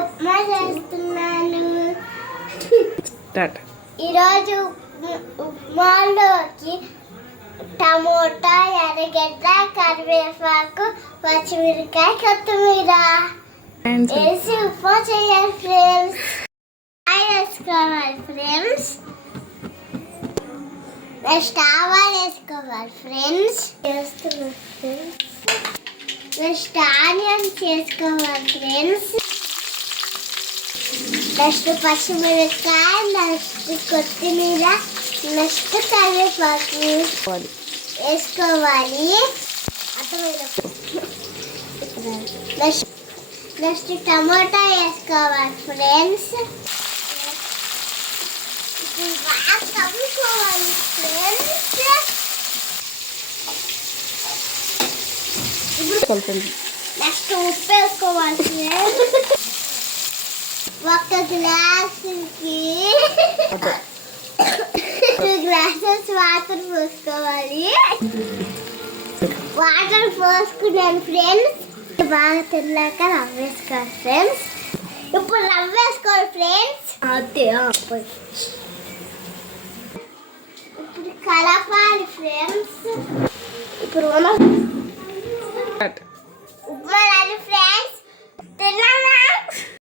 ఉప్మా చేస్తున్నాను. స్టార్ట్. ఈరోజు ఉప్మాలోకి టమోటా, ఎర్రగడ్డ, కరివేపాకు, పచ్చిమిరకాయ, కొత్తిమీర వేసి ఉప్మా చేయాలి ఫ్రెండ్స్. వేసుకోవాలి ఫ్రెండ్స్. నెక్స్ట్ ఆవాలు వేసుకోవాలి ఫ్రెండ్స్. వేస్తున్నాం ఫ్రెండ్స్. నెక్స్ట్ ఆనియన్స్ వేసుకోవాలి ఫ్రెండ్స్. నెక్స్ట్ పచ్చిమిరపకాయ, నెక్స్ట్ కొత్తిమీర, నెక్స్ట్ కరివేపాకు వేసుకోవాలి. నెక్స్ట్ టమాటా వేసుకోవాలి ఫ్రెండ్స్. బాగా కలుపుకోవాలి ఫ్రెండ్స్. నెక్స్ట్ ఉప్పు వేసుకోవాలి ఫ్రెండ్స్. ఒక గ్లాసుకి 2 గ్లాసెస్ వాటర్ పోసుకోవాలి. వాటర్ పోసుకున్నాను ఫ్రెండ్స్. బాగా తిన్నాక రవ్వ వేసుకోవాలి ఫ్రెండ్స్. ఇప్పుడు రవ్వ వేసుకోవాలి ఫ్రెండ్స్. అదే ఇప్పుడు కలపాలి ఫ్రెండ్స్. ఇప్పుడు ఉప్మా రాదు ఫ్రెండ్స్. తిన్నాను.